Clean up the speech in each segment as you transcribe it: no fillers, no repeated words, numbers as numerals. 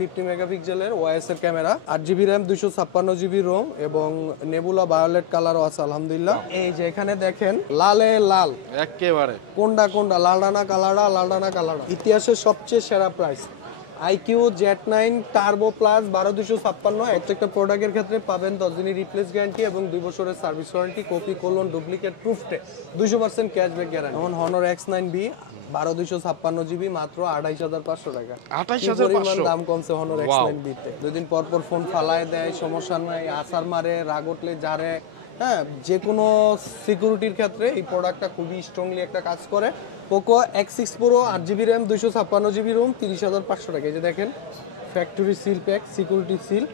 50 মেগাপিক্সেলের ওআইএস এর camera, 8GB RAM, 256GB ROM এবং নেবুলা ভায়োলেট কালারও আছে আলহামদুলিল্লাহ। এই যে এখানে দেখেন লালে লাল একেবারে কোনটা লালডানা কালারটা ইতিহাসের সবচেয়ে সেরা price. IQ Z9 turbo plus 12256 প্রত্যেকটা প্রোডাক্টের ক্ষেত্রে পাবেন 10 দিনের রিপ্লেস গ্যারান্টি এবং 2 বছরের service warranty, copy colon duplicate প্রুফটে 200% ক্যাশব্যাক গ্যারান্টি। এখন Honor X9B 12256GB মাত্র 28500 টাকা। 28500 দাম কমছে Honor X9B তে। দুদিন পর পর ফোন ফালায় দেয়, সমস্যা নাই, আসার মারে, রাগ উঠলে যারে, হ্যাঁ, যে কোনো সিকিউরিটির ক্ষেত্রে এই প্রোডাক্টটা খুবই স্ট্রংলি একটা কাজ করে। Poco X6 Pro 8GB RAM 256GB ROM 30500 টাকা। এই যে দেখেন factory seal pack, security seal,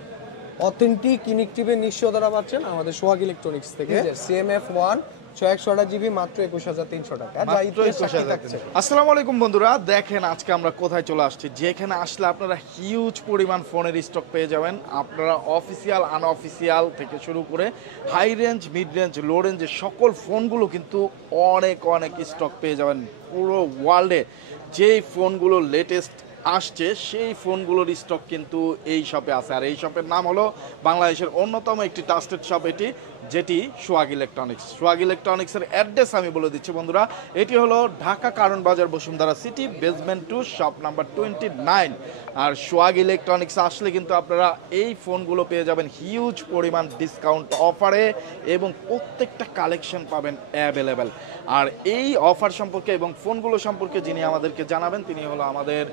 authentic ইনেকটিভের নিশ্চয়তা পাচ্ছেন আমাদের সোহাগ ইলেকট্রনিক্স থেকে। CMF1 628GB মাত্র 21300 টাকা। আসসালামু আলাইকুম বন্ধুরা, দেখেন আজকে আমরা কোথায় চলে আসছি, যেখানে আসলে আপনারা হিউজ পরিমাণ ফোনের স্টক পেয়ে যাবেন। আপনারা অফিসিয়াল আনঅফিসিয়াল থেকে শুরু করে হাই রেঞ্জ, মিড রেঞ্জ, লো রেঞ্জের সকল ফোনগুলো কিন্তু অনেক স্টক পেয়ে যাবেন। পুরো ওয়ার্ল্ডে যেই ফোনগুলো লেটেস্ট আসছে সেই ফোনগুলোর স্টক কিন্তু এই শপে আছে। আর এই শপের নাম হলো বাংলাদেশের অন্যতম একটি ট্রাস্টেড শপ এটি, যেটি সোহাগ ইলেকট্রনিক্স। সোহাগ ইলেকট্রনিক্সের অ্যাড্রেস আমি বলে দিচ্ছি বন্ধুরা, এটি হলো ঢাকা কারণ বাজার Bashundhara city, basement 2, shop number 29। আর সোহাগ ইলেকট্রনিক্স আসলে কিন্তু আপনারা এই ফোনগুলো পেয়ে যাবেন হিউজ পরিমাণ ডিসকাউন্ট অফারে এবং প্রত্যেকটা কালেকশন পাবেন অ্যাভেলেবেল। আর এই অফার সম্পর্কে এবং ফোনগুলো সম্পর্কে যিনি আমাদেরকে জানাবেন তিনি হলো আমাদের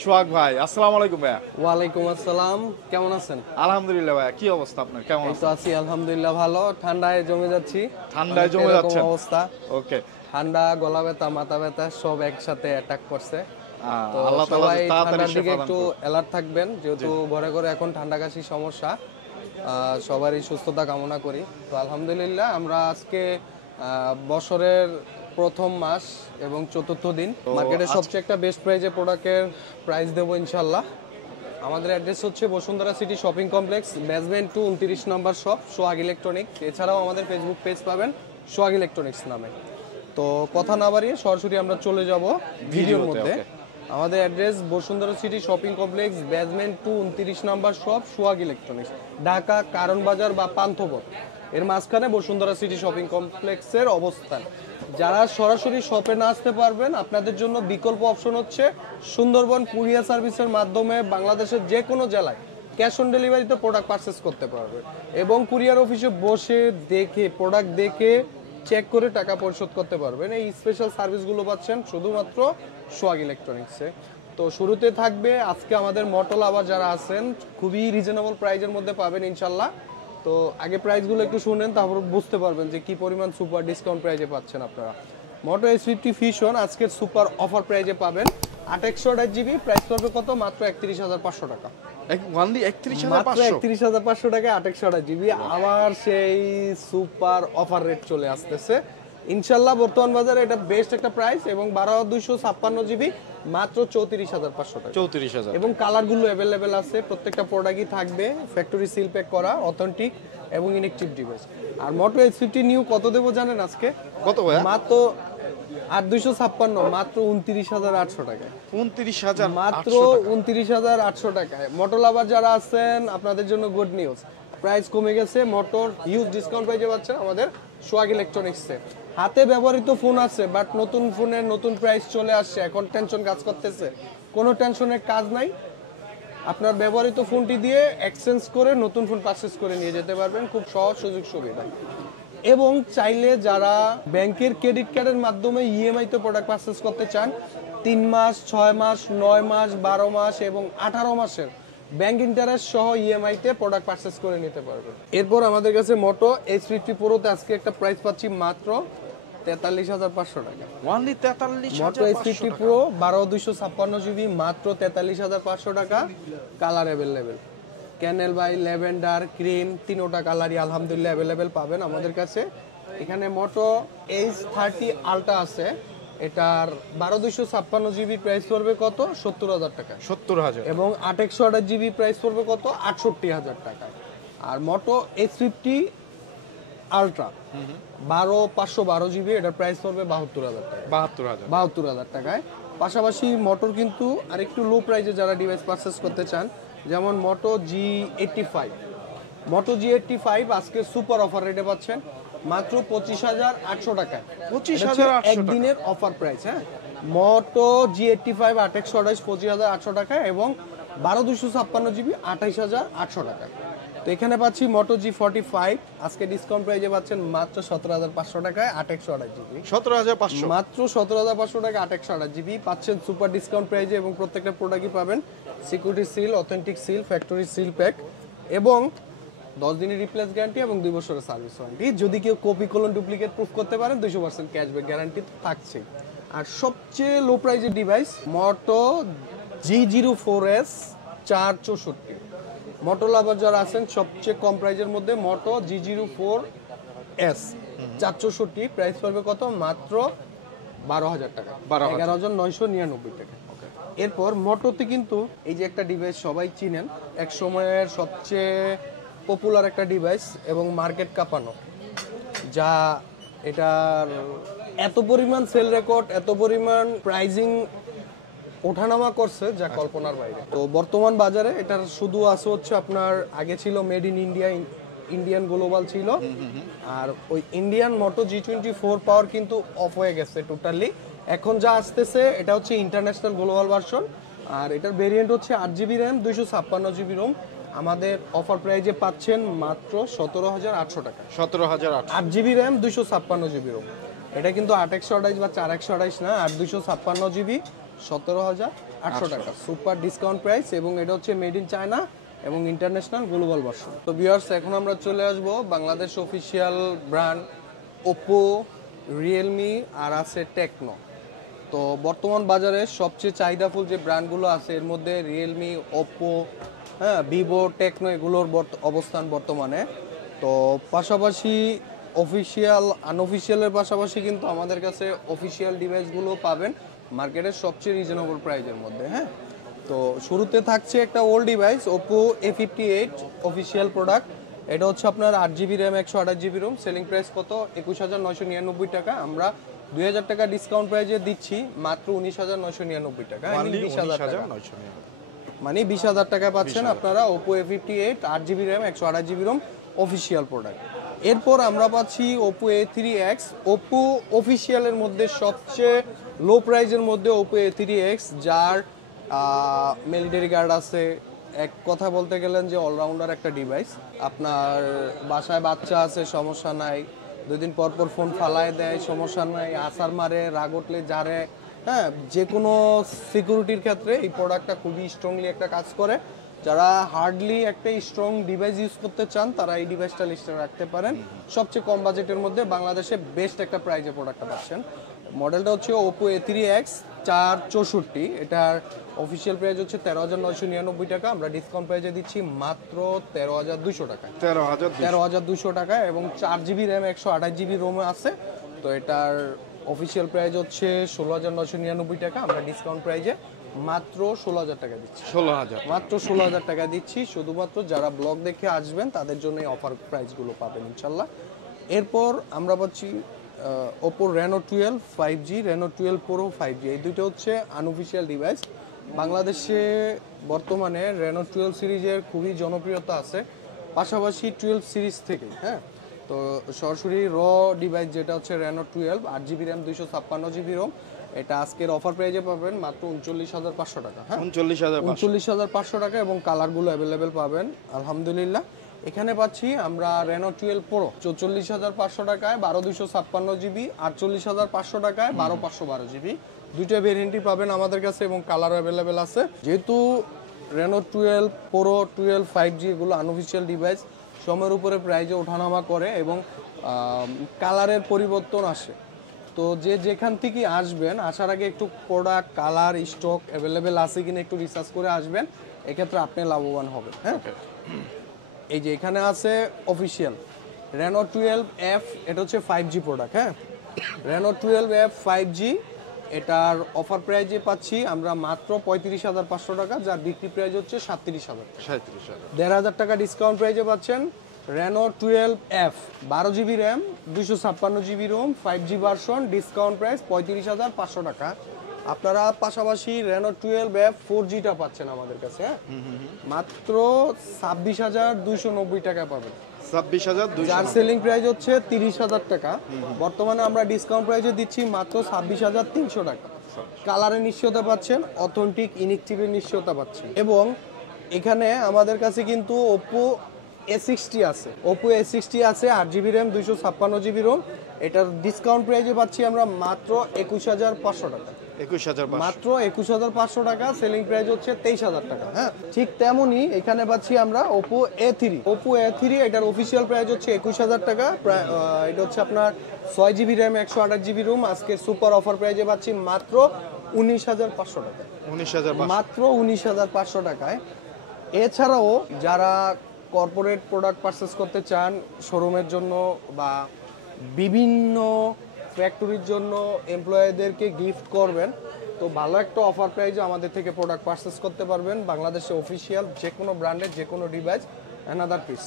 সোহাগ ভাই। আসসালামু আলাইকুম ভাইয়া। ওয়ালাইকুম আসসালাম, কেমন আছেন? আলহামদুলিল্লাহ ভাইয়া, কি অবস্থা আপনার? কেমন আছি? আলহামদুলিল্লাহ ভালো। ঠান্ডায় জমে যাচ্ছি। অবস্থা ওকে। ঠান্ডা, গলা ব্যথা, মাথা ব্যথা সব একসাথে অ্যাটাক করছে। আল্লাহ তাআলা ঠান্ডার দিকে একটু অ্যালার্ট থাকবেন, যেহেতু ঘরে ঘরে এখন ঠান্ডা কাশি সমস্যা। সবারই সুস্থতা কামনা করি। তো আলহামদুলিল্লাহ আমরা আজকে বছরের প্রথম মাস এবং চতুর্থ দিন মার্কেটের সবচেয়ে একটা বেস্ট প্রাইজে প্রোডাক্টের প্রাইস দেবো ইনশাল্লাহ। আমাদের অ্যাড্রেস হচ্ছে Bashundhara city shopping complex, basement 2, 29 নম্বর শপ, সোহাগ ইলেকট্রনিক্স। এছাড়াও আমাদের ফেসবুক পেজ পাবেন সোহাগ ইলেকট্রনিক্স নামে। তো কথা না বাড়িয়ে সরাসরি আমরা চলে যাব ভিডিওর মধ্যে। আমাদের address Bashundhara city shopping complex, basement 2, 29 নম্বর শপ, সোহাগ ইলেকট্রনিক্স, ঢাকা কারণ বাজার বা পান্থপথ এর মাঝখানে বসুন্ধরা সিটি শপিং কমপ্লেক্সের অবস্থান। যারা সরাসরি শপে না আসতে পারবেন, আপনাদের জন্য বিকল্প অপশন হচ্ছে সুন্দরবন কুরিয়ার সার্ভিসের মাধ্যমে বাংলাদেশের যে কোনো জেলায় ক্যাশ অন ডেলিভারিতে প্রোডাক্ট পারচেস করতে পারবে এবং কুরিয়ার অফিসে বসে দেখে প্রোডাক্ট দেখে চেক করে টাকা পরিশোধ করতে পারবেন। এই স্পেশাল সার্ভিসগুলো পাচ্ছেন শুধুমাত্র সোহাগ ইলেকট্রনিক্সে। তো শুরুতে থাকবে আজকে আমাদের মডেল, আবার যারা আছেন খুবই রিজনেবল প্রাইজের মধ্যে পাবেন ইনশাল্লাহ। তো আগে প্রাইসগুলো একটু শুনেন, তারপর বুঝতে পারবেন যে কি পরিমাণ সুপার ডিসকাউন্ট প্রাইজে পাচ্ছেন আপনারা। মোটো S50 ফিউশন আজকের সুপার অফার প্রাইজে পাবেন 828GB, প্রাইস পড়বে কত? মাত্র 31500 টাকা। মাত্র 31500 টাকায় 828GB। আবার সেই সুপার অফার রেট চলে আসতেছে ইনশাল্লাহ। বর্তমান বাজারে এটা বেস্ট একটা প্রাইস এবং 12256GB মাত্র 34500 টাকা। 34000 এবং কালারগুলো অ্যাভেলেবেল আছে। প্রত্যেকটা প্রোডাক্টই থাকবে ফ্যাক্টরি সিল প্যাক করা, অথেন্টিক এবং ইনেকটিভ ডিভাইস। আর মোটো S50 নিউ কত দেবো জানেন আজকে? কত ভাইয়া? মাত্র 8256, মাত্র 29800 টাকায়। 29000 মাত্র 29800 টাকায়। মোটর লাভার যারা আছেন আপনাদের জন্য গুড নিউজ, প্রাইস কমে গেছে। মোটর হিউজ ডিসকাউন্ট পেয়ে যাচ্ছেন আমাদের সোহাগ ইলেকট্রনিক্সে। হাতে ব্যবহৃত ফোন আছে বাট নতুন ফোনের নতুন প্রাইস চলে আসছে, এখন টেনশন কাজ করতেছে। কোনো টেনশনের কাজ নাই, আপনার ব্যবহৃত ফোনটি দিয়ে এক্সচেঞ্জ করে নতুন ফোন পারচেজ করে নিয়ে যেতে পারবেন, খুব সহজ সুযোগ সুবিধা। এবং চাইলে যারা ব্যাংকের ক্রেডিট কার্ডের মাধ্যমে ইএমআই তে প্রোডাক্ট পারচেজ করতে চান, 3 মাস, 6 মাস, 9 মাস, 12 মাস এবং 18 মাসের ব্যাংক ইন্টারেস্ট সহ ইএমআই তে প্রোডাক্ট পারচেজ করে নিতে পারবেন। এরপর আমাদের কাছে মোটো S50 Pro তে আজকে একটা প্রাইস পাচ্ছি মাত্র 43500 টাকা। ওনলি 43500। মোটো S50 Pro 12256GB মাত্র 43500 টাকা। কালার অ্যাভেলেবেল, ক্যানেল বাই, ল্যাভেন্ডার, ক্রিম, তিনোটা কালারই আলহামদুলিল্লাহ অ্যাভেলেবেল পাবেন আমাদের কাছে। এখানে মোটো H30 আলট্রা আছে, এটার 12256GB প্রাইস পড়বে কত? 70000 টাকা। 70000 এবং 828GB প্রাইস পড়বে কত? 68000 টাকা। আর মোটো S50 আলট্রা 12512GB, এটার প্রাইস পড়বে 72000 টাকা। 72000 টাকায়। পাশাপাশি মোটর কিন্তু আরেকটু লো প্রাইসে যারা ডিভাইস পারচেজ করতে চান, যেমন Moto G85 আজকে সুপার অফার রেটে পাচ্ছেন মাত্র 25,800 টাকায়। 25,800 একদিনের অফার প্রাইস। হ্যাঁ, Moto G85 8/128 25,800 টাকায় এবং 12/256 জিবি 28,800 টাকায়। তো এখানে পাচ্ছি Moto G45 আজকে ডিসকাউন্ট প্রাইসে পাচ্ছেন মাত্র 17,500 টাকায় 8/128 জিবি। 17,500 মাত্র 17,500 টাকা 8/128 জিবি পাচ্ছেন সুপার ডিসকাউন্ট প্রাইসে এবং প্রত্যেকটা প্রোডাক্টই পাবেন security seal, authentic seal, factory seal pack এবং 10 দিনের রিপ্লেস গ্যারান্টি এবং 2 বছরের সার্ভিস ওয়ারেন্টি। যদি কেউ কপি কলন ডুপ্লিকেট প্রুফ করতে পারেন 200% ক্যাশব্যাক গ্যারান্টি থাকছে। আর সবচেয়ে লো প্রাইজের ডিভাইস Moto G04S 464। মোটো লাভার যারা আছেন সবচেয়ে কম প্রাইজের মধ্যে Moto G04S 464 প্রাইস পড়বে কত? মাত্র 12,000 টাকা, 11,999 টাকা। এরপর মোটোতে কিন্তু এই যে একটা ডিভাইস সবাই চিনেন, এক সময়ের সবচেয়ে পপুলার একটা ডিভাইস এবং মার্কেট কাঁপানো, যা এটার এত পরিমাণ সেল রেকর্ড, এত পরিমাণ প্রাইজিং ওঠানামা করছে যা কল্পনার বাইরে। তো বর্তমান বাজারে এটার শুধু আছে হচ্ছে আপনার আগে ছিল made in India, Indian global ছিল, আর ওই ইন্ডিয়ান Moto G24 পাওয়ার কিন্তু অফ হয়ে গেছে টোটালি। এখন যা আসতেছে এটা হচ্ছে ইন্টারন্যাশনাল গ্লোবাল ভার্সন, আর এটার ভেরিয়েন্ট হচ্ছে 8GB র্যাম 256GB রোম। আমাদের অফার প্রাইজে পাচ্ছেন মাত্র 17,800 টাকা। 17,800 8GB র্যাম 256GB রোম। এটা কিন্তু 8/128 বা 4/128 না, 8/256GB 17,800 টাকা সুপার ডিসকাউন্ট প্রাইস এবং এটা হচ্ছে মেড ইন চায়না এবং ইন্টারন্যাশনাল গ্লোবাল ভার্সন। তো ভিউয়ার্স, এখন আমরা চলে আসব Bangladesh official brand Oppo, Realme আর আছে টেকনো। তো বর্তমান বাজারে সবচেয়ে চাহিদাফুল যে ব্র্যান্ডগুলো আছে এর মধ্যে Realme, Oppo, হ্যাঁ, Vivo, টেকনো এগুলোর অবস্থান বর্তমানে। তো পাশাপাশি অফিসিয়াল আনঅফিসিয়ালের পাশাপাশি কিন্তু আমাদের কাছে অফিসিয়াল ডিভাইসগুলো পাবেন মার্কেটের সবচেয়ে রিজনেবল প্রাইজের মধ্যে। হ্যাঁ, তো শুরুতে থাকছে একটা old device Oppo A58 official product. এটা হচ্ছে আপনার 8GB RAM 128GB Rome. Selling price কত? 21,999 টাকা। আমরা 2,000 টাকা ডিসকাউন্ট প্রাইজে দিচ্ছি মাত্র 19,999 টাকা, 20,000 টাকা, মানে 20,000 টাকা পাচ্ছেন আপনারা Oppo A58 8GB RAM 128GB ROM official product. এরপর আমরা পাচ্ছি Oppo A3X। Oppo অফিসিয়ালের মধ্যে সবচেয়ে লো প্রাইজের মধ্যে Oppo A3X, যার মিলিটারি গার্ড আছে, এক কথা বলতে গেলেন যে অলরাউন্ডার একটা ডিভাইস। আপনার বাসায় বাচ্চা আছে, সমস্যা নাই, 2 দিন পর পর ফোন ফালায় দেয়, সমস্যা নাই, আসার মারে, রাগ উঠলে জারে, হ্যাঁ, যে কোনো সিকিউরিটির ক্ষেত্রে এই প্রোডাক্টটা খুবই স্ট্রংলি একটা কাজ করে। যারা হার্ডলি একটা স্ট্রং ডিভাইস ইউজ করতে চান তারা এই ডিভাইসটা লিস্টে রাখতে পারেন। সবচেয়ে কম বাজেটের মধ্যে বাংলাদেশে বেস্ট একটা প্রাইজে প্রোডাক্টটা পাচ্ছেন। মডেলটা হচ্ছে Oppo A3X 464। এটার অফিসিয়াল প্রাইস হচ্ছে 13,999 টাকা। আমরা ডিসকাউন্ট প্রাইজে দিচ্ছি মাত্র 13,200 টাকায়, 13,200 টাকায় এবং 4GB র্যাম 128GB রোম আছে। তো এটার অফিসিয়াল প্রাইস হচ্ছে 16,999 টাকা। আমরা ডিসকাউন্ট প্রাইজে মাত্র 16,000 টাকা দিচ্ছি। 16,000 মাত্র 16,000 টাকা দিচ্ছি। শুধুমাত্র যারা ব্লগ দেখে আসবেন তাদের জন্য এই অফার প্রাইসগুলো পাবেন ইনশাল্লাহ। এরপর আমরা পাচ্ছি Oppo Reno 12 5G, Reno 12 Pro 5G। এই দুটো হচ্ছে আনঅফিসিয়াল ডিভাইস। বাংলাদেশে বর্তমানে Reno 12 সিরিজের খুবই জনপ্রিয়তা আছে, পাশাপাশি 12 সিরিজ থেকে, হ্যাঁ, তো সরাসরি র ডিভাইস যেটা হচ্ছে Reno 12 8GB RAM 256GB Rome. এটা আজকের অফার প্রাইজে পাবেন মাত্র 39,500 টাকা। হ্যাঁ, 39,500 টাকা এবং কালারগুলো অ্যাভেলেবেল পাবেন আলহামদুলিল্লাহ। এখানে পাচ্ছি আমরা Reno 12 Pro 44,500 টাকায় 12/256GB, 48,500 টাকায় 12/512GB। দুইটা ভেরিয়েন্টই পাবেন আমাদের কাছে এবং কালার অ্যাভেলেবেল আছে। যেহেতু Reno 12 Pro 12 5G এগুলো আনঅফিসিয়াল ডিভাইস, সময়ের উপরে প্রাইজে ওঠানামা করে এবং কালারের পরিবর্তন আসে। তো যে যেখান থেকে আসবেন আসার আগে একটু প্রোডাক্ট কালার স্টক অ্যাভেলেবেল আছে কিনা একটু রিসার্চ করে আসবেন, এক্ষেত্রে আপনি লাভবান হবেন। হ্যাঁ, এই যে এখানে আছে অফিসিয়াল Reno 12F, এটা হচ্ছে 5G প্রোডাক্ট। হ্যাঁ, Reno 12F 5G, এটার অফার প্রাইজে পাচ্ছি আমরা মাত্র 35,500 টাকা, যার বিক্রি প্রাইস হচ্ছে 37,000, 1,500 টাকা ডিসকাউন্ট প্রাইজে পাচ্ছেন Reno 12F 12GB RAM 256GB ROM 5G version. Discount price 35,500 টাকা। আপনারা পাশাপাশি রেনো 12 4Gটা পাচ্ছেন আমাদের কাছে, হ্যাঁ, মাত্র 26,290 টাকা পাবেন। 26,200, যার সেলিং প্রাইস হচ্ছে 30,000 টাকা, বর্তমানে আমরা ডিসকাউন্ট প্রাইসে দিচ্ছি মাত্র 26,300 টাকা। কালারের নিশ্চয়তা পাচ্ছেন, অথেন্টিক ইনিকটিভের নিশ্চয়তা পাচ্ছেন। এবং এখানে আমাদের কাছে কিন্তু ওপো A60 আছে, ওপো A60 আছে 8GB র্যাম 256GB রোম। এটার ডিসকাউন্ট প্রাইসে পাচ্ছি আমরা মাত্র 21,500 টাকা। 21,500, মাত্র 21,500 টাকা। সেলিং প্রাইস হচ্ছে 23,000 টাকা। হ্যাঁ, ঠিক তেমনি এখানে পাচ্ছি আমরা ওপো A3। ওপো A3 এটার অফিসিয়াল প্রাইস হচ্ছে 21,000 টাকা। এটা হচ্ছে আপনার 6GB র্যাম 128GB রোম। আজকে সুপার অফার প্রাইসে পাচ্ছি মাত্র 19,500 টাকা। 19,500, মাত্র 19,500 টাকায়। এছাড়াও যারা কর্পোরেট প্রোডাক্ট পারচেস করতে চান শোরুমের জন্য বা বিভিন্ন ফ্যাক্টরির জন্য এমপ্লয়ীদেরকে গিফট করবেন, তো ভালো একটা অফার প্রাইজে আমাদের থেকে প্রোডাক্ট পারচেস করতে পারবেন। বাংলাদেশে অফিসিয়াল যে কোনো ব্র্যান্ডের যে কোনো device another piece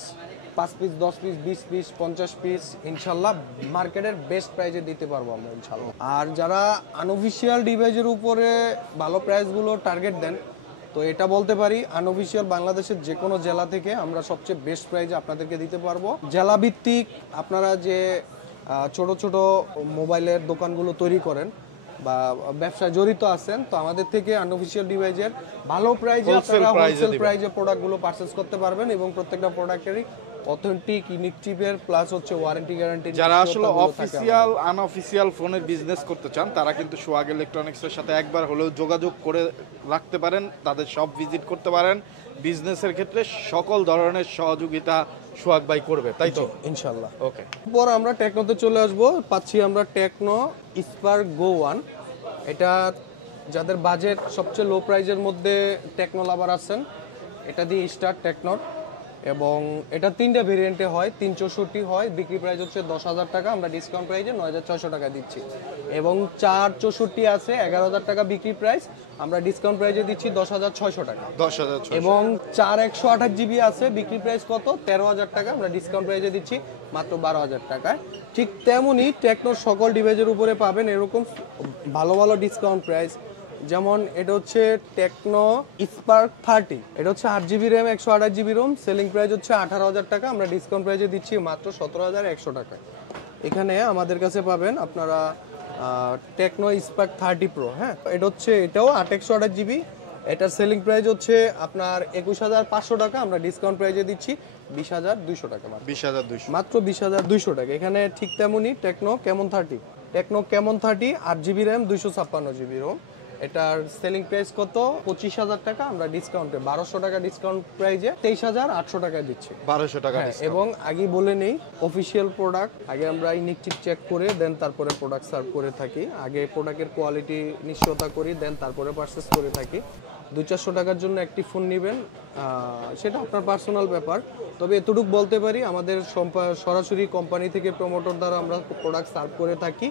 5 piece 10 piece 20 piece 50 piece ইনশাল্লাহ মার্কেটের বেস্ট প্রাইজে দিতে পারবো আমরা ইনশাল্লাহ। আর যারা আনঅফিসিয়াল ডিভাইসের উপরে ভালো প্রাইসগুলো টার্গেট দেন, তো এটা বলতে পারি আনঅফিসিয়াল বাংলাদেশের যে কোনো জেলা থেকে আমরা সবচেয়ে বেস্ট প্রাইজে আপনাদেরকে দিতে পারবো। জেলা ভিত্তিক আপনারা যে ছোট ছোট মোবাইলের দোকানগুলো তৈরি করেন বা ব্যবসায় জড়িত আছেন, তো আমাদের থেকে আনঅফিসিয়াল ডিভাইসের ভালো প্রাইজে আপনারা হোলসেল প্রাইজে প্রোডাক্টগুলো পারচেজ করতে পারবেন এবং প্রত্যেকটা প্রোডাক্টেরই অথেন্টিক ইনিকটিভের প্লাস হচ্ছে ওয়ারেন্টি গ্যারান্টি। যারা আসলে অফিসিয়াল আনঅফিসিয়াল ফোনের বিজনেস করতে চান তারা কিন্তু সোহাগ ইলেকট্রনিক্সের সাথে একবার হলেও যোগাযোগ করে রাখতে পারেন, তাদের সব ভিজিট করতে পারেন। বিজনেসের ক্ষেত্রে সকল ধরনের সহযোগিতা সোহাগ ভাই করবে, তাই তো? ইনশাল্লাহ। ওকে, পর আমরা টেকনোতে চলে আসবো। পাচ্ছি আমরা টেকনো স্পার্ক গো 1। এটা যাদের বাজেট সবচেয়ে লো প্রাইজের মধ্যে টেকনো লাভার আছেন, এটা দিয়ে স্টার্ট টেকনোর। এবং এটা 3টা ভেরিয়েন্টে হয়, 364 হয়। বিক্রি প্রাইস হচ্ছে 10,000 টাকা, আমরা ডিসকাউন্ট প্রাইসে 9,600 টাকা দিচ্ছি। এবং 464 আছে 11,000 টাকা বিক্রি প্রাইস, আমরা ডিসকাউন্ট প্রাইসে দিচ্ছি 10,600 টাকা। 10,600। এবং 4128GB আছে, বিক্রি প্রাইস কত? 13,000 টাকা, আমরা ডিসকাউন্ট প্রাইসে দিচ্ছি মাত্র 12,000 টাকায়। ঠিক তেমনই টেকনোর সকল ডিভাইসের উপরে পাবেন এরকম ভালো ভালো ডিসকাউন্ট প্রাইস। যেমন এটা হচ্ছে টেকনো স্পার্ক 30, এটা হচ্ছে 8GB RAM 128GB Rome. Selling price হচ্ছে 18,000 টাকা, আমরা ডিসকাউন্ট প্রাইসে দিচ্ছি মাত্র 17,100 টাকা। এখানে আমাদের কাছে পাবেন আপনারা টেকনো স্পার্ক 30 প্রো। হ্যাঁ, এটা হচ্ছে এটাও 8/128GB। এটার সেলিং প্রাইস হচ্ছে আপনার 21,500 টাকা, আমরা ডিসকাউন্ট প্রাইসে দিচ্ছি 20,200 টাকা। 20,200, মাত্র 20,200 টাকা। এখানে ঠিক তেমনই Tecno Camon 30, Tecno Camon 30 8GB RAM 256GB ROM. এটার সেলিং প্রাইস কত? 25,000 টাকা, আমরা ডিসকাউন্টে 1,200 টাকা ডিসকাউন্ট প্রাইজে 23,800 টাকায় দিচ্ছি। 1,200 টাকা। এবং আগে বলে নেই অফিসিয়াল প্রোডাক্ট আগে আমরা ইনিকটিভ চেক করে দেন তারপরে প্রোডাক্ট সার্ভ করে থাকি। আগে প্রোডাক্টের কোয়ালিটি নিশ্চয়তা করি দেন তারপরে পারচেস করে থাকি। 200-400 টাকার জন্য একটি ফোন নেবেন, সেটা আপনার পার্সোনাল ব্যাপার। তবে এতটুকু বলতে পারি আমাদের সরাসরি কোম্পানি থেকে প্রমোটর দ্বারা আমরা প্রোডাক্ট সার্ভ করে থাকি,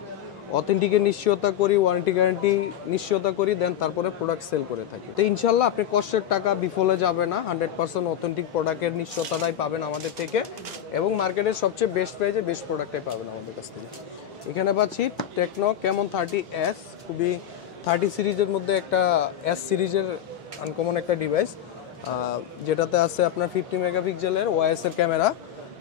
অথেন্টিকের নিশ্চয়তা করি, ওয়ারেন্টি গ্যারান্টি নিশ্চয়তা করি দেন তারপরে প্রোডাক্ট সেল করে থাকি। তো ইনশাল্লাহ আপনি কষ্টের টাকা বিফলে যাবে না, 100% অথেন্টিক প্রোডাক্টের নিশ্চয়তাটাই পাবেন আমাদের থেকে এবং মার্কেটের সবচেয়ে বেস্ট প্রাইজে বেস্ট প্রোডাক্টটাই পাবেন আমাদের কাছ থেকে। এখানে পাচ্ছি টেকনো ক্যামন 30S, খুবই 30 সিরিজের মধ্যে একটা S সিরিজের আনকমন একটা ডিভাইস, যেটাতে আছে আপনার 50 মেগাপিক্সেলের ওআইএস এর ক্যামেরা,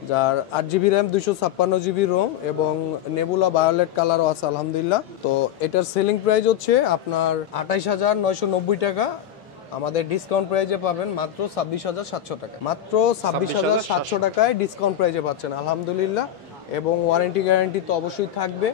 যার 8GB র্যাম 256GB রোম এবং নেবুলা ভায়োলেট কালারও আছে আলহামদুলিল্লাহ। তো এটার সেলিং প্রাইস হচ্ছে আপনার 28,990 টাকা, আমাদের ডিসকাউন্ট প্রাইজে পাবেন মাত্র 26,700 টাকা। মাত্র 26,700 টাকায় ডিসকাউন্ট প্রাইজে পাচ্ছেন আলহামদুলিল্লাহ। এবং ওয়ারেন্টি গ্যারান্টি তো অবশ্যই থাকবে,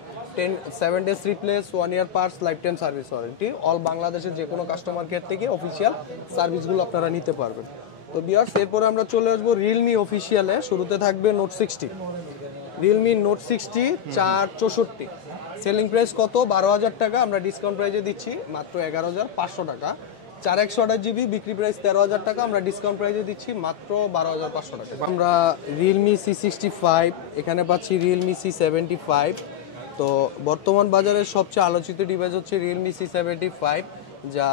7 days replace, 1 year parts, life time service warranty. All বাংলাদেশের যে কোনো কাস্টমার কেয়ার থেকে অফিসিয়াল সার্ভিসগুলো আপনারা নিতে পারবেন। তো ভিউয়ার্স এরপরে আমরা চলে আসবো রিয়েলমি অফিসিয়ালে। শুরুতে থাকবে note 60, Realme note 60 464। Selling price কত? 12,000 টাকা, আমরা ডিসকাউন্ট প্রাইসে দিচ্ছি মাত্র 11,500 টাকা। 4128GB, বিক্রি প্রাইস 13,000 টাকা, আমরা ডিসকাউন্ট প্রাইসে দিচ্ছি মাত্র 12,500 টাকা। আমরা রিয়েলমি C65, এখানে পাচ্ছি রিয়েলমি C75। তো বর্তমান বাজারের সবচেয়ে আলোচিত ডিভাইস হচ্ছে রিয়েলমি C75, যা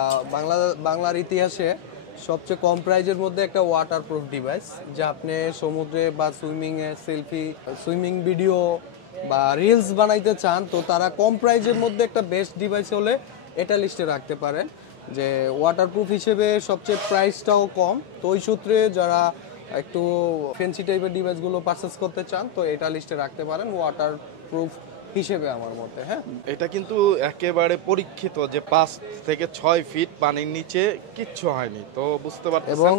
বাংলার ইতিহাসে সবচেয়ে কম প্রাইজের মধ্যে একটা ওয়াটারপ্রুফ ডিভাইস, যা আপনি সমুদ্রে বা সুইমিংয়ে সেলফি, সুইমিং ভিডিও বা রিলস বানাইতে চান, তো তারা কম প্রাইজের মধ্যে একটা বেস্ট ডিভাইস হলে এটা লিস্টে রাখতে পারেন যে ওয়াটারপ্রুফ হিসেবে সবচেয়ে প্রাইসটাও কম, তো ওই সূত্রে যারা একটু ফ্যান্সি টাইপের ডিভাইসগুলো পারচেস করতে চান তো এটা লিস্টে রাখতে পারেন ওয়াটারপ্রুফ হিসেবে আমার মতে। হ্যাঁ, এটা কিন্তু একেবারে পরীক্ষিত যে 5 থেকে 6 ফিট পানির নিচে কিচ্ছু হয়নি, তো বুঝতে পারতেছেন। এবং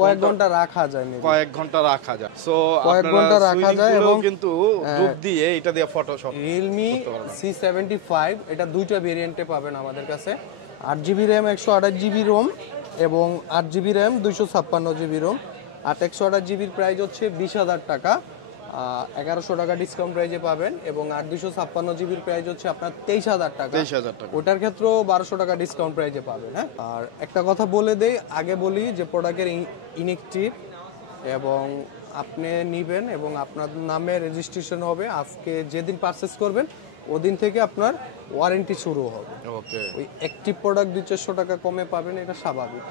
কয়েক ঘন্টা রাখা যায়, কয়েক ঘন্টা রাখা যায়, সো কয়েক ঘন্টা রাখা যায়। এবং কিন্তু ডুব দিয়ে এটা দিয়ে ফটোশপ। রিয়েলমি C75 এটা দুইটা ভেরিয়েন্টে পাবেন আমাদের কাছে, 8GB র্যাম 128GB রোম এবং 8GB RAM 256GB Rome. 128GB price হচ্ছে 20,000 টাকা, 1100 টাকা ডিসকাউন্ট প্রাইজে পাবেন। এবং 256GB প্রাইস হচ্ছে আপনার 23,000 টাকা, 23,000 টাকা। ওটার ক্ষেত্রেও 1200 টাকা ডিসকাউন্ট প্রাইজে পাবেন। হ্যাঁ, আর একটা কথা বলে দেই, আগে বলি যে প্রোডাক্টের ইনেকটিভ এবং আপনি নেবেন এবং আপনার নামে রেজিস্ট্রেশন হবে। আজকে যেদিন পারচেস করবেন ওদিন থেকে আপনার ওয়ারেন্টি শুরু হবে। ওকে, ওই অ্যাক্টিভ প্রোডাক্ট 200-400 টাকা কমে পাবেন, এটা স্বাভাবিক।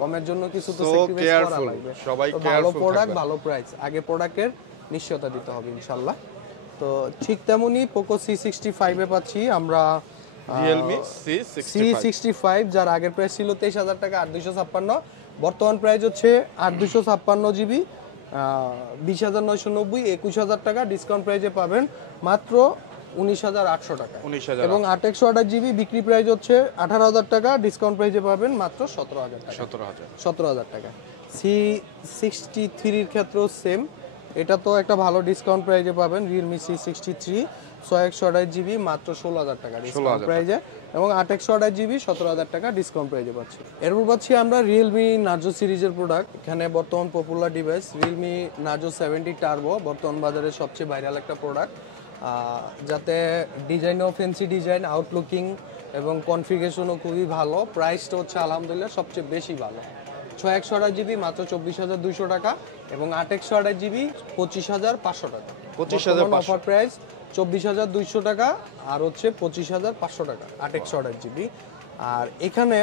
কমের জন্য কিছু তো So স্যাক্রিফাইস করা careful, লাগবে। সবাই তো ভালো careful প্রোডাক্ট থাকবেন। ভালো প্রাইস, আগে প্রোডাক্টের নিশ্চয়তা দিতে হবে ইনশাআল্লাহ। তো ঠিক তেমনই পোকো C65 এ পাচ্ছি আমরা রিয়েলমি C65 C65, যার আগের প্রাইস ছিল 23,000 টাকা 8,256, বর্তমান প্রাইস হচ্ছে 8,256GB 20,990, 21,000 টাকা ডিসকাউন্ট প্রাইজে পাবেন মাত্র 19,800 টাকা। 19,000 এবং 828GB বিক্রি প্রাইস হচ্ছে 18,000 টাকা, ডিসকাউন্ট প্রাইজে পাবেন মাত্র 17,000 টাকা। 17,000 টাকা। C63 এর ক্ষেত্রেও সেম, এটা তো একটা ভালো ডিসকাউন্ট প্রাইজে পাবেন। রিয়েলমি C63 128GB মাত্র 16,000 টাকা ডিসকাউন্ট প্রাইজে, এবং 828GB 17,000 টাকা ডিসকাউন্ট প্রাইজে পাচ্ছি। এরপর পাচ্ছি আমরা রিয়েলমি নার্জো সিরিজের প্রোডাক্ট। এখানে বর্তমান popular device Realme Narzo 70 turbo, বর্তমান বাজারে সবচেয়ে ভাইরাল একটা প্রোডাক্ট, যাতে ডিজাইনও ফ্যান্সি ডিজাইন, আউটলুকিং এবং কনফিগারেশনও খুবই ভালো। প্রাইসটা হচ্ছে আলহামদুলিল্লাহ সবচেয়ে বেশি ভালো। 628GB মাত্র 24,200 টাকা এবং 828GB 25,500 টাকা। 25,500 অফার প্রাইস 24,200 টাকা আর হচ্ছে 25,500 টাকা 828GB। আর এখানে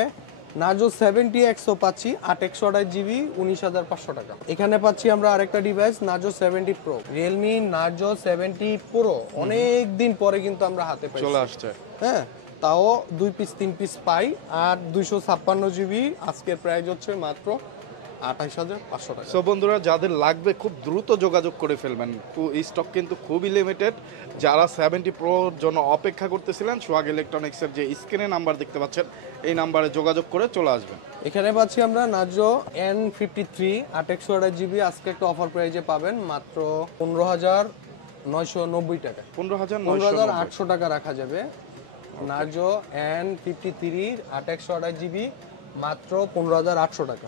নার্জো 70X পাচ্ছি 828GB 19,500 টাকা। এখানে পাচ্ছি আমরা আরেকটা device Narzo 70 pro, Realme Narzo 70 pro অনেক দিন পরে কিন্তু আমরা হাতে পাই, চলে আসছে। হ্যাঁ, তাও 2 পিস 3 পিস পাই। আর 256GB আজকের প্রাইস হচ্ছে মাত্র 28,500 টাকা। সো বন্ধুরা, যাদের লাগবে খুব দ্রুত যোগাযোগ করে ফেলবেন, স্টক কিন্তু খুবই লিমিটেড। যারা 70 প্রোর জন্য অপেক্ষা করতেছিলেন, সোহাগ ইলেকট্রনিক্সের যে স্ক্রিনে নাম্বার দেখতে পাচ্ছেন এই নাম্বারে যোগাযোগ করে চলে আসবেন। এখানে পাচ্ছি আমরা নার্জো N53 828GB আজকে একটা অফার প্রাইজে পাবেন মাত্র 15,990 টাকা। 15,800 টাকা রাখা যাবে। নার্জো N53 828GB মাত্র 15,800 টাকা।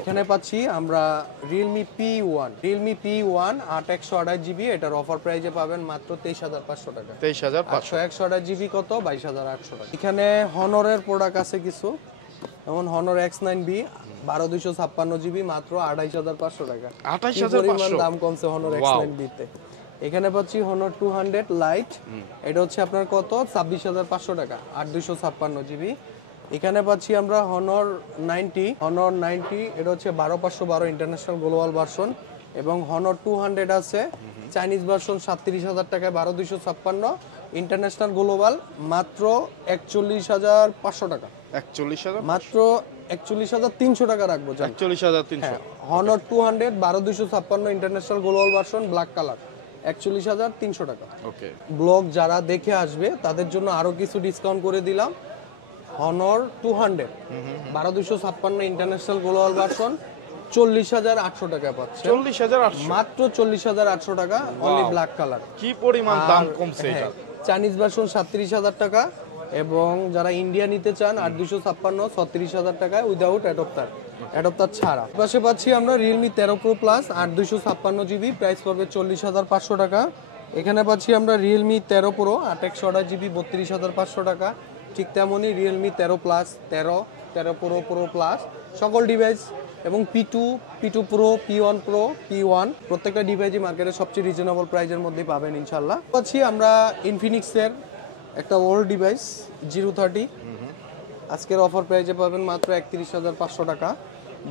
এখানে পাচ্ছি আমরা রিয়েলমি P1 828GB, এটার অফার প্রাইজে পাবেন মাত্র 23,500 টাকা। 128GB কত? 22,800 টাকা। এখানে হনরের প্রোডাক্ট আছে কিছু, যেমন হনর X9B 12,256GB মাত্র 28,500 টাকা। 28,500 দাম কমছে হনর X9B তে। এখানে পাচ্ছি হনর 200 লাইট, এটা হচ্ছে আপনার কত? 26,500 টাকা 8,256GB। এখানে পাচ্ছি আমরা হনর 90, এটা হচ্ছে 12,512 ইন্টারন্যাশনাল গ্লোবাল ভার্সন। এবং হনর 200 আছে চাইনিজ ভার্সন 37,000 টাকায় 12,256, ইন্টারন্যাশনাল গ্লোবাল মাত্র 41,500 টাকা। 41,000 মাত্র 41,300 টাকা রাখবো। 41,300। Honor 200 12,256 international global version black colour 41,300 টাকা। ওকে, ব্লগ যারা দেখে আসবে তাদের জন্য আরো কিছু ডিসকাউন্ট করে দিলাম। হনর 200 12,256 ইন্টারন্যাশনাল গ্লোবাল ভার্সন 40,800 টাকা পাচ্ছে। 40,800 মাত্র 40,800 টাকা, অনলি ব্ল্যাক কালার। কি পরিমাণ দাম কমছে এটা। চাইনিজ ভার্সন 37,000 টাকা, এবং যারা ইন্ডিয়া নিতে চান 8,256 36,000 টাকায় উইদাউট অ্যাডপ্টার ছাড়া। পাশে পাচ্ছি আমরা Realme 13 pro plus 8,256GB, price পড়বে 40,500 টাকা। এখানে পাচ্ছি আমরা রিয়েলমি 13 প্রো 828GB 32,500 টাকা। ঠিক তেমনই রিয়েলমি 13 প্লাস 13 প্রো প্লাস সকল ডিভাইস এবং P2 pro P1 pro P1 প্রত্যেকটা ডিভাইসই মার্কেটের সবচেয়ে রিজনেবল প্রাইসের মধ্যেই পাবেন ইনশাল্লাহ। পাচ্ছি আমরা ইনফিনিক্সের একটা ওল্ড ডিভাইস 030, আজকের অফার প্রাইসে পাবেন মাত্র 31,500 টাকা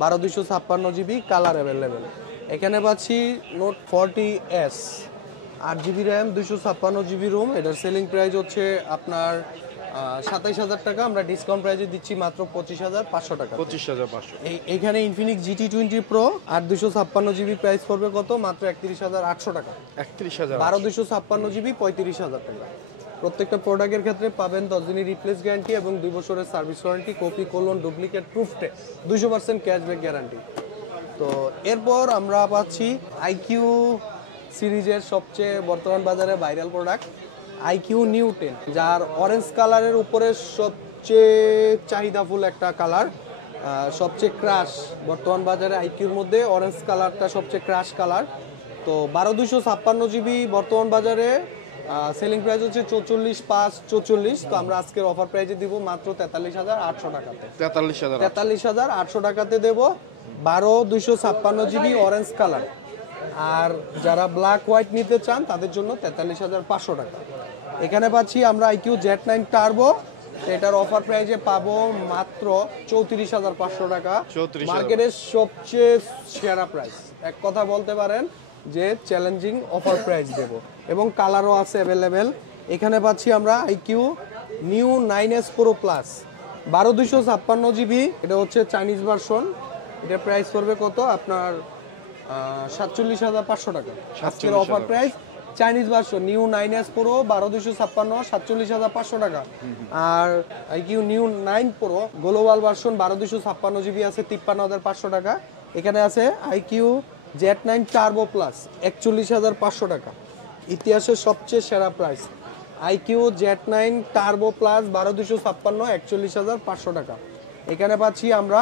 12,256GB, কালার অ্যাভেলেবেল। এখানে পাচ্ছি Note 40S 8GB RAM 256GB ROM, এটার সেলিং প্রাইস হচ্ছে আপনার 27,000 টাকা, আমরা ডিসকাউন্ট প্রাইসে দিচ্ছি মাত্র 25,500 টাকা। 25,500। এইখানে Infinix GT20 Pro 8256GB price পড়বে কত? মাত্র 31,800 টাকা। 31,000। 12256GB 35,000 টাকা। প্রত্যেকটা প্রোডাক্টের ক্ষেত্রে পাবেন 10 দিনের রিপ্লেস গ্যারান্টি এবং 2 বছরের service warranty, copy, colon, duplicate প্রুফটে 200% ক্যাশব্যাক গ্যারান্টি। তো এরপর আমরা পাচ্ছি IQ সিরিজের সবচেয়ে বর্তমান বাজারে ভাইরাল প্রোডাক্ট IQ Neo 10, যার অরেঞ্জ কালারের উপরে সবচেয়ে চাহিদাফুল একটা কালার, সবচেয়ে ক্রাশ বর্তমান বাজারে IQর মধ্যে অরেঞ্জ কালারটা সবচেয়ে ক্রাশ কালার। তো 12256GB বর্তমান বাজারে সেলিং প্রাইস হচ্ছে 44,544। তো আমরা আজকের অফার প্রাইসে দিব মাত্র 43,800 টাকাতে। 43,800 টাকাতে দেব 12256GB অরেঞ্জ কালার। আর যারা ব্ল্যাক হোয়াইট নিতে চান তাদের জন্য 43,500 টাকা। এখানে পাচ্ছি আমরা IQ Z9 টার্বো, এটার অফার প্রাইসে পাবো মাত্র 34,500 টাকা। মার্কেটের সবচেয়ে সেরা প্রাইস, এক কথা বলতে পারেন যে চ্যালেঞ্জিং অফার প্রাইস দেব, এবং কালারও আছে অ্যাভেলেবেল। এখানে পাচ্ছি আমরা IQ Neo 9S Pro Plus 12256GB, এটা হচ্ছে চাইনিজ ভার্সন। এটা প্রাইস পড়বে কত? আপনার 47,500 টাকা। আজকের offer price Chinese version new 9S Pro 12256 47,500 টাকা। আর IQ Neo 9 Pro global version 12256GB আছে 53,500 টাকা। এখানে আছে IQ Z9 টার্বো প্লাস 41,500 টাকা। ইতিহাসের সবচেয়ে সেরা price IQ Z9 turbo plus 12256 41,500 টাকা। এখানে পাচ্ছি আমরা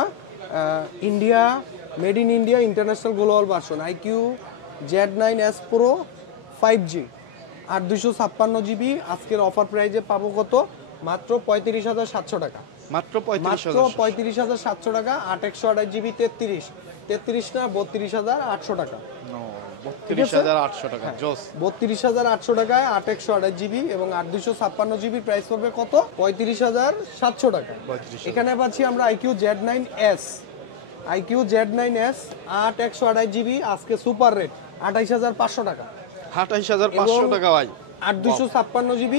India made in India international global version IQ Z9S Pro 5G 8256GB। আজকের অফার প্রাইসে পাবো কত? মাত্র 35,700 টাকা। মাত্র 35,700 টাকা। 8/128GB 33 না 32,800 টাকা। 32,800 টাকা। জোস। 32,800 টাকায় 8/128GB এবং 8/256GB প্রাইস পড়বে কত? 35,700 টাকা। এখানে পাচ্ছি আমরা IQ Z9S 8/128GB আজকে সুপার রেট 28,500 টাকা। 28,500 টাকা ভাই। 8/256GB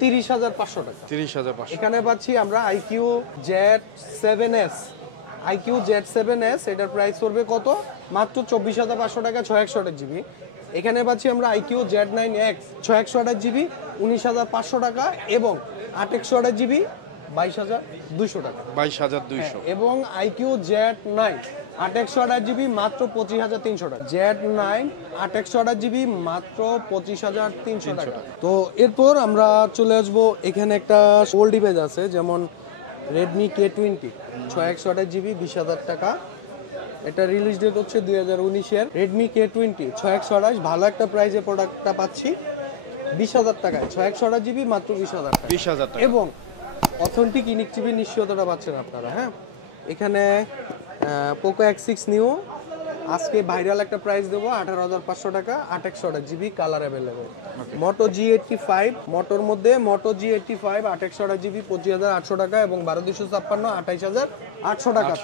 30,500 টাকা। 30,500। এখানে পাচ্ছি আমরা IQ Z7S এটার প্রাইস পড়বে কত? মাত্র 24,500 টাকা 6/128GB। এখানে পাচ্ছি আমরা IQ Z9X 6/128GB 19,500 টাকা এবং 8/128GB 22,200 টাকা। 22,200। এবং IQ Z9 8/128GB মাত্র 25,300 টাকা। Z9 8/128GB মাত্র 25,300 টাকা। তো এরপর আমরা চলে আসবো, এখানে একটা ওল্ড ডিভাইস আছে, যেমন Redmi K20 6/128GB 20,000 টাকা। এটা রিলিজ ডেট হচ্ছে 2019-এর। Redmi K20 6/128 ভালো একটা প্রাইসে প্রোডাক্টটা পাচ্ছি 20,000 টাকায়। 6/128GB মাত্র 20,000 টাকা। 20,000 টাকা। এবং অথেন্টিক ইনিকটিভির নিশ্চয়তাটা পাচ্ছেন আপনারা। হ্যাঁ, এখানে পোকো X6 নিউ আজকে ভাইরাল একটা প্রাইস দেবো 18,500 টাকা। 8/128GB colour available. মোটো G85 মোটোর মধ্যে মোটো G85 8/128GB 25,800 টাকা এবং 12,256 28,800 টাকা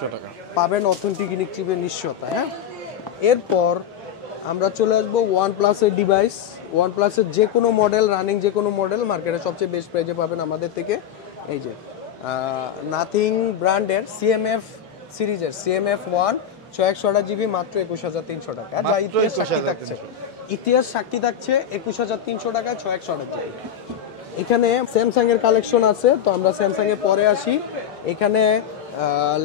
পাবেন অথেন্টিক ইনিকটিভির নিশ্চয়তা। হ্যাঁ, এরপর আমরা চলে আসবো OnePlus-এর ডিভাইস। OnePlus-এর যে কোনো মডেল, রানিং যে কোনো মডেল মার্কেটে সবচেয়ে বেস্ট প্রাইসে পাবেন আমাদের থেকে। এই যে নাথিং ব্র্যান্ডের CMF সিরিজের CMF1 6/128GB মাত্র 21,300 টাকা। যা ইতিহাস সাক্ষী থাকছে 21,300 টাকায় 6/128GB। এখানে স্যামসাং এর কালেকশন আছে, তো আমরা স্যামসাং এর পরে আসি। এখানে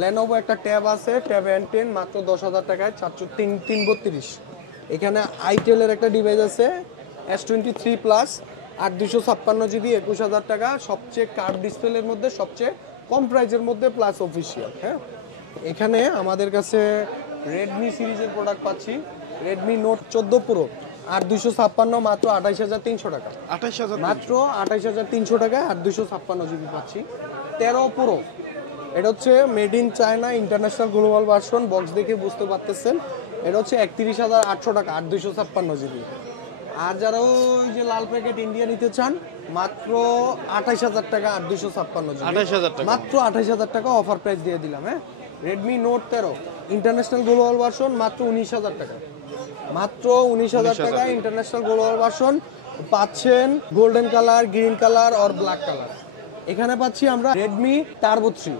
Lenovo একটা ট্যাব আছে, ট্যাব N10 মাত্র 10,000 টাকায় 332। এখানে Itel এর একটা ডিভাইস আছে S23 প্লাস 8/256GB 21,000 টাকা। সবচেয়ে কার্ভ ডিসপ্লের মধ্যে সবচেয়ে কম প্রাইসের মধ্যে প্লাস অফিসিয়াল। হ্যাঁ, এখানে আমাদের কাছে Redmi সিরিজের প্রোডাক্ট পাচ্ছি। Redmi Note 14 Pro 8/256 মাত্র 28,300 টাকা। 28,000 মাত্র 28,300 টাকায় 8/256GB পাচ্ছি। 13 Pro এটা হচ্ছে made in China international global version, box দেখে বুঝতে পারতেছেন। এটা হচ্ছে 31,800 টাকা 8/256GB। আর যারা ওই যে লাল প্যাকেট ইন্ডিয়া নিতে চান মাত্র 28,000 টাকা 8/256GB। 28,000 টাকা। মাত্র 28,000 টাকা অফার প্রাইস দিয়ে দিলাম। হ্যাঁ, Redmi Note 13 international global version মাত্র 19,000 টাকা। মাত্র 19,000 টাকা ইন্টারন্যাশনাল গ্লোবাল ভার্সন পাচ্ছেন। গোল্ডেন কালার, গ্রিন কালার আর ব্ল্যাক কালার। এখানে পাচ্ছি আমরা রেডমি টার্বো 3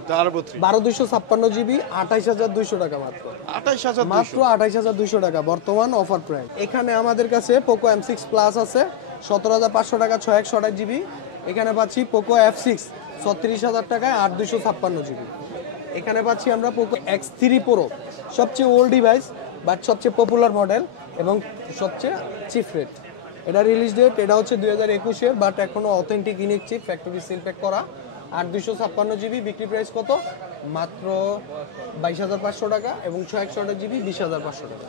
12256 জিবি 28200 টাকা মাত্র। 28200 মাত্র 28200 টাকা বর্তমান অফার প্রাইস। এখানে আমাদের কাছে পোকো M6 প্লাস আছে 17500 টাকা 6128 জিবি। এখানে পাচ্ছি পোকো F6 36000 টাকায় 8256 জিবি। এখানে পাচ্ছি আমরা পোকো X3 প্রো, সবচেয়ে ওল্ড ডিভাইস বাট সবচেয়ে পপুলার মডেল এবং সবচেয়ে চিপ রেট। এটা রিলিজ ডেট এটা হচ্ছে 2021-এর, বাট এখনো authentic unique chip, factory seal pack করা। 8256 জিবি, বিক্রি প্রাইস কত? মাত্র 22500 টাকা এবং 6128 জিবি 20500 টাকা।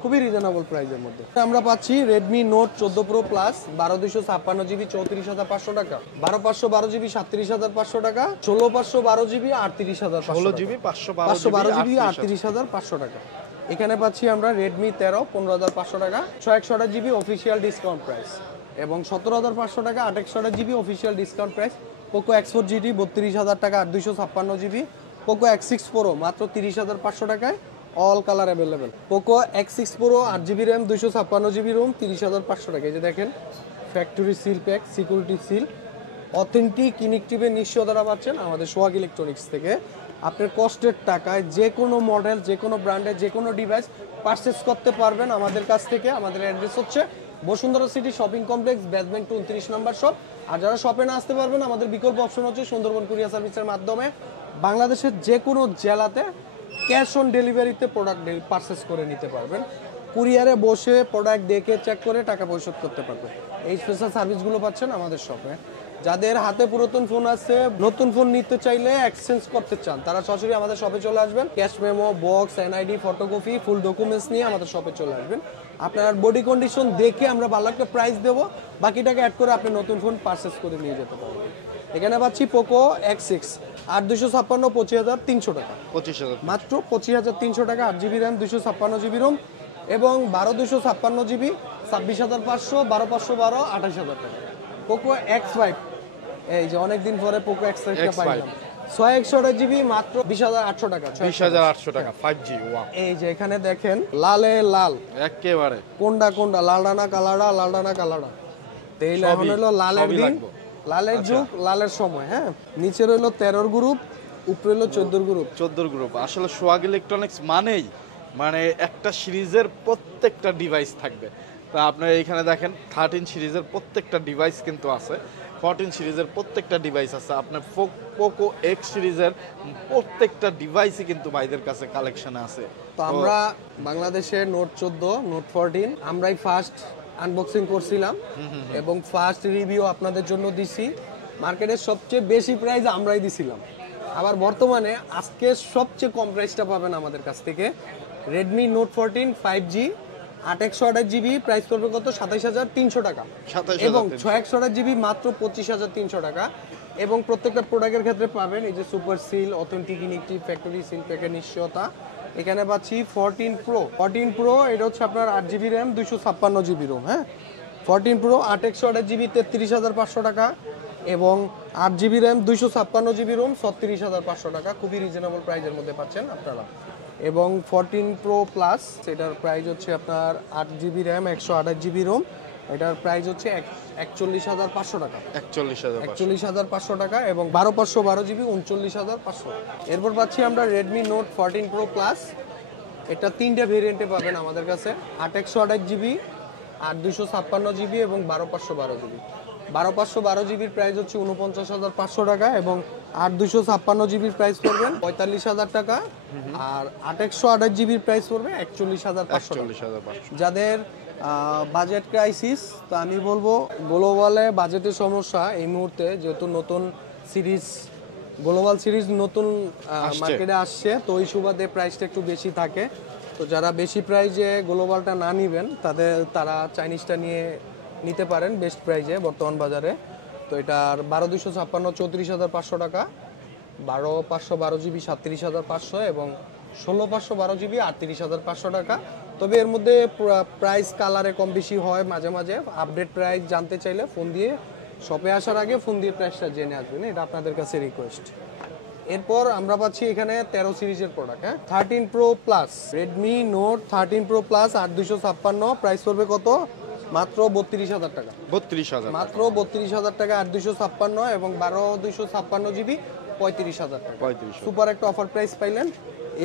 খুবই রিজনেবল প্রাইসের মধ্যে আমরা পাচ্ছি Redmi note 14 pro plus 12256 GB 34500 টাকা, 12512 জিবি 37500 টাকা, 16512 জিবি 38500 16 জিবি 512 জিবি 38500 টাকা। এখানে পাচ্ছি আমরা রেডমি 13 15500 টাকা 6128 জিবি অফিসিয়াল ডিসকাউন্ট প্রাইস এবং 17500 টাকা 86128 GB official discount price. Poco X4 GT 32000 টাকা 8256 জিবি, পোকো X6 প্রো মাত্র 30500 টাকায়, all colour available. Poco X6 pro 8 GB RAM 256 GB ROM 30500 টাকা। এই যে দেখেন factory seal pack, security seal, authentic ইনিকটিভের নিশ্চয়তা পাচ্ছেন আমাদের সোহাগ ইলেকট্রনিক্স থেকে। আপনার কষ্টের টাকায় যে কোনো মডেল, যে কোনো ব্র্যান্ডের যে কোনো ডিভাইস পারচেস করতে পারবেন আমাদের কাছ থেকে। আমাদের অ্যাড্রেস হচ্ছে Bashundhara city shopping complex, basement 29 নম্বর শপ। আর যারা শপে না আসতে পারবেন আমাদের বিকল্প অপশন হচ্ছে সুন্দরবন কুরিয়ার সার্ভিসের মাধ্যমে বাংলাদেশের যে কোনো জেলাতে ক্যাশ অন ডেলিভারিতে প্রোডাক্ট পারচেস করে নিতে পারবেন। কুরিয়ারে বসে প্রোডাক্ট দেখে চেক করে টাকা পরিশোধ করতে পারবেন। এই স্পেশাল সার্ভিসগুলো পাচ্ছেন আমাদের শপে। যাদের হাতে পুরাতন ফোন আছে, নতুন ফোন নিতে চাইলে এক্সচেঞ্জ করতে চান, তারা সরাসরি আমাদের শপে চলে আসবেন। Cash memo, box, NID, photocopy, full documents নিয়ে আমাদের শপে চলে আসবেন। আপনার বডি কন্ডিশন দেখে আমরা ভালো একটা প্রাইস দেবো, বাকি টাকা অ্যাড করে আপনি নতুন ফোন পারচেস করে নিয়ে যেতে পারবেন। এখানে পাচ্ছি পোকো X6 8256 25300 টাকা, 25000 মাত্র 25300 টাকা। 8 জিবি র্যাম 256 জিবি রোম এবং 12256 জিবি 26500, 12512 28000 টাকা। পোকো X5, এই যে অনেকদিন পরে পোকো X5 টা পাইলাম 661 জিবি মাত্র 20800 টাকা, 20800 টাকা 5G। ওয়াও, এই যে এখানে দেখেন লালে লাল, একেবারে কোনটা লালডানা কালাডা তেল। এখন হলো লালের দিন, লালের যুগ, লালের সময়। হ্যাঁ, নিচে রইলো 13 গ্রুপ, উপরে হলো 14 গ্রুপ। আসলে সোহাগ ইলেকট্রনিক্স মানেই মানে একটা সিরিজের প্রত্যেকটা ডিভাইস থাকবে। তা আপনার এইখানে দেখেন 13 সিরিজের প্রত্যেকটা ডিভাইস কিন্তু আছে, 14 সিরিজের প্রত্যেকটা ডিভাইস আছে, আপনার পোকো X সিরিজের প্রত্যেকটা ডিভাইসই কিন্তু ভাইদের কাছে কালেকশনে আছে। তো আমরা বাংলাদেশের নোট 14, নোট 14 আমরাই ফার্স্ট আনবক্সিং করছিলাম এবং ফার্স্ট রিভিউ আপনাদের জন্য দিছি। মার্কেটের সবচেয়ে বেশি প্রাইস আমরাই দিছিলাম। আবার বর্তমানে আজকে সবচেয়ে কম প্রাইসটা পাবেন আমাদের কাছ থেকে। Redmi note 14 5G 828 GB price পড়বে কত? 27300 টাকা এবং 661 জিবি মাত্র 25300 টাকা। এবং প্রত্যেকটা প্রোডাক্টের ক্ষেত্রে পাবেন এই যে সুপার সিল, অথেন্টিক ইউনিকটিভ, ফ্যাক্টরি সিল প্যাকের নিশ্চয়তা। এখানে পাচ্ছি 14 প্রো, এটা হচ্ছে আপনার 8 জিবি র্যাম 256 জিবি রোম। হ্যাঁ, 14 প্রো 828 জিবি 33500 টাকা এবং 8 জিবি র্যাম 256 জিবি রোম 36500 টাকা। খুবই রিজনেবল প্রাইসের মধ্যে পাচ্ছেন আপনারা। এবং 14 প্রো প্লাস, এটার প্রাইস হচ্ছে আপনার 8 জিবি র্যাম 128 জিবি রোম, এটার প্রাইস হচ্ছে 41500 টাকা, 41500 টাকা এবং 12512 জিবি 39500। এরপর পাচ্ছি আমরা রেডমি নোট 14 প্রো প্লাস, এটা 3টা ভেরিয়েন্টে পাবেন আমাদের কাছে, 828 জিবি, 8256 জিবি এবং 12512 জিবি। 12512 জিবির প্রাইস হচ্ছে 49500 টাকা এবং 8256 জিবির প্রাইস পড়বেন 45000 টাকা আর 828 জিবির প্রাইস পড়বে 41500 টাকা। যাদের বাজেট ক্রাইসিস, তো আমি বলবো গ্লোবালে বাজেটের সমস্যা এই মুহূর্তে, যেহেতু নতুন সিরিজ, গ্লোবাল সিরিজ নতুন মার্কেটে আসছে, তো ওই সুবাদে প্রাইসটা একটু বেশি থাকে। তো যারা বেশি প্রাইজে গ্লোবালটা না নিবেন তারা চাইনিজটা নিতে পারেন বেস্ট প্রাইজে বর্তমান বাজারে। তো এটার 12256 34500 টাকা, 12512 জিবি 37500 এবং 16512 জিবি 38500 টাকা। তবে এর মধ্যে প্রাইস কালারে কম বেশি হয় মাঝে মাঝে। আপডেট প্রাইস জানতে চাইলে ফোন দিয়ে, শপে আসার আগে ফোন দিয়ে প্রাইসটা জেনে আসবেন, এটা আপনাদের কাছে রিকোয়েস্ট। এরপর আমরা পাচ্ছি এখানে 13 সিরিজের প্রোডাক্ট। হ্যাঁ, 13 pro plus, Redmi note 13 pro plus 8256, price পড়বে কত? মাত্র 32,000 টাকা, 32,000 মাত্র 32,000 টাকা 8,256 এবং 12,256 জিবি 35,000 টাকা। 35,000 সুপার একটা অফার প্রাইস পাইলেন।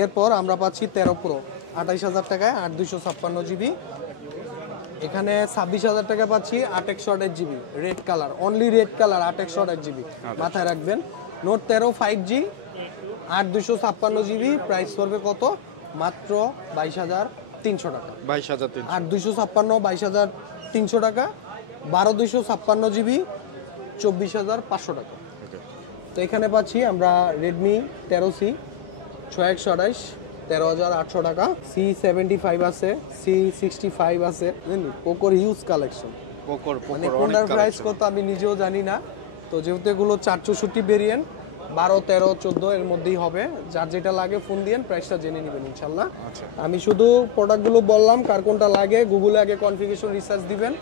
এরপর আমরা পাচ্ছি 13 প্রো 28,000 টাকায় 8,256 জিবি। এখানে 26,000 টাকা পাচ্ছি 8/128 GB red colour, only red colour 8/128 GB, মাথায় রাখবেন। নোট 13 5G 8,256 জিবি, প্রাইস পড়বে কত? মাত্র 22,300 টাকা। 22,300 8,256 22,300 টাকা, 12,256 জিবি 24,500 টাকা। ওকে। তো এখানে পাচ্ছি আমরা রেডমি 13C 6/128 13,800 টাকা, C75 আছে, C65 আছে, পোকোর হিউজ কালেকশন। পোকোর মানে পোকোর কোনটার অনেক প্রাইস কালেকশন। কত আমি নিজেও জানি না। তো যেহেতু এগুলো 464 ভেরিয়েন্ট 12, 13, 14 এর মধ্যেই হবে, যার যেটা লাগে ফোন দিয়েন, প্রাইসটা জেনে নেবেন ইনশাল্লাহ। আচ্ছা। আমি শুধু প্রোডাক্টগুলো বললাম, কার কোনটা লাগে গুগলে আগে কনফিগারেশন রিসার্চ দিবেন,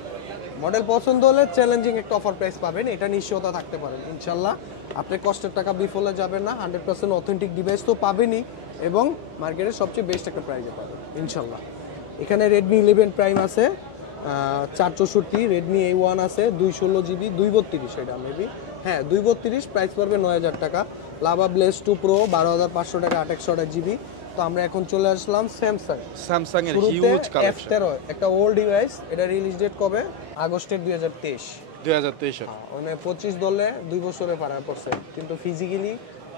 মডেল পছন্দ হলে চ্যালেঞ্জিং একটা অফার প্রাইস পাবেন, এটা নিশ্চয়তা থাকতে পারেন ইনশাল্লাহ। আপনি কষ্টের টাকা বিফলে যাবেন না, 100% অথেন্টিক ডিভাইস তো পাবেনই এবং মার্কেটের সবচেয়ে বেস্ট একটা প্রাইসে পাবেন ইনশাল্লাহ। এখানে রেডমি 11 প্রাইম আছে 464, রেডমি A1 আছে 216 জিবি 232, এটা মেবি হ্যাঁ 232, প্রাইস পড়বে 9,000 টাকা। লাভা ব্লেজ 2 প্রো 12,500 টাকা 8/128 জিবি। তো আমরা এখন চলে আসলাম স্যামসাং এর শুরুতে হিউজ কালেকশন। F13, একটা ওল্ড ডিভাইস, এটা রিলিজ ডেট কবে? আগস্টের 2023। 2023 এর। মানে 25 দলে 2 বছরে পাড়ায় পড়ছে, কিন্তু ফিজিক্যালি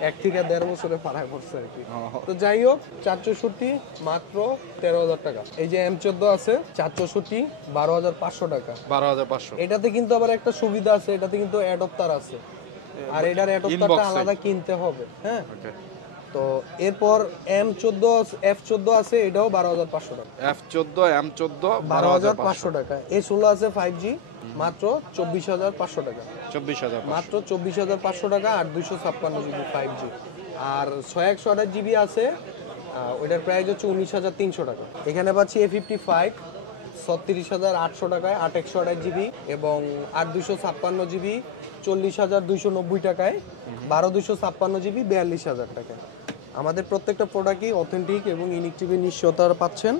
1 থেকে 1.5 বছরে পাড়ায় পড়ছে আর কি। তো যাই হোক, 464 মাত্র 13,000 টাকা। এই যে M14 আছে 464 12,500 টাকা। 12,500 এটাতে কিন্তু আবার একটা সুবিধা আছে, এটাতে কিন্তু অ্যাডপ্টার আছে, আর এটার অ্যাডপ্টারটা Inbox-এ। আলাদা কিনতে হবে। হ্যাঁ, ওকে। তো এরপর F14 আছে, এটাও 12,500 টাকা। F14 M14 12,500 টাকা। A16 আছে 5G মাত্র 24,500 টাকা, 24,000 মাত্র 24,500 টাকা 8,256 জিবি 5G। আর 6/128 জিবি আছে, ওইটার প্রাইস হচ্ছে 19,300 টাকা। এখানে পাচ্ছি A55 36,800 টাকায় 8/128 জিবি এবং 8,256 জিবি 40,290 টাকায়, 12,256 জিবি 42,000 টাকায়। আমাদের প্রত্যেকটা প্রোডাক্টই অথেন্টিক এবং ইনএক্টিভের নিশ্চয়তা পাচ্ছেন।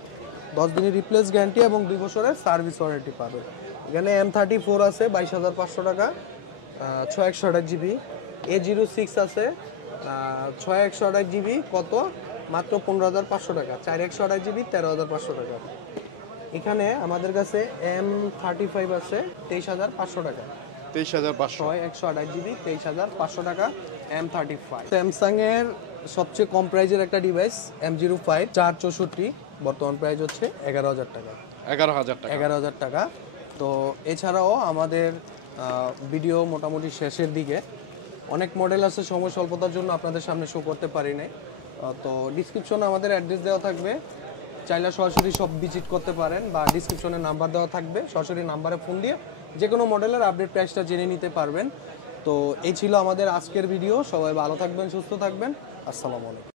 10 দিনের রিপ্লেস গ্যারান্টি এবং 2 বছরের সার্ভিস ওয়ারেন্টি পাবেন। এখানে M34 আছে 22,500 টাকা 6/128 জিবি। A06 আছে 6/128 জিবি, কত? মাত্র 15,500 টাকা, 4/128 জিবি 13,500 টাকা। এখানে আমাদের কাছে M35 আছে 23,500 টাকা, 23,500 6/128 জিবি 23,500 টাকা M35। স্যামসাং এর সবচেয়ে কম প্রাইজের একটা ডিভাইস M05 464, বর্তমান প্রাইস হচ্ছে 11,000 টাকা। 11,000 টাকা। 11,000 টাকা। তো এছাড়াও আমাদের ভিডিও মোটামুটি শেষের দিকে, অনেক মডেল আছে, সময় স্বল্পতার জন্য আপনাদের সামনে শো করতে পারি নাই। তো ডিসক্রিপশনে আমাদের অ্যাড্রেস দেওয়া থাকবে, চাইলে সরাসরি সব ভিজিট করতে পারেন, বা ডিসক্রিপশনে নাম্বার দেওয়া থাকবে, সরাসরি নাম্বারে ফোন দিয়ে যে কোনো মডেলের আপডেট প্রাইসটা জেনে নিতে পারবেন। তো এই ছিল আমাদের আজকের ভিডিও। সবাই ভালো থাকবেন, সুস্থ থাকবেন। আসসালামু আলাইকুম।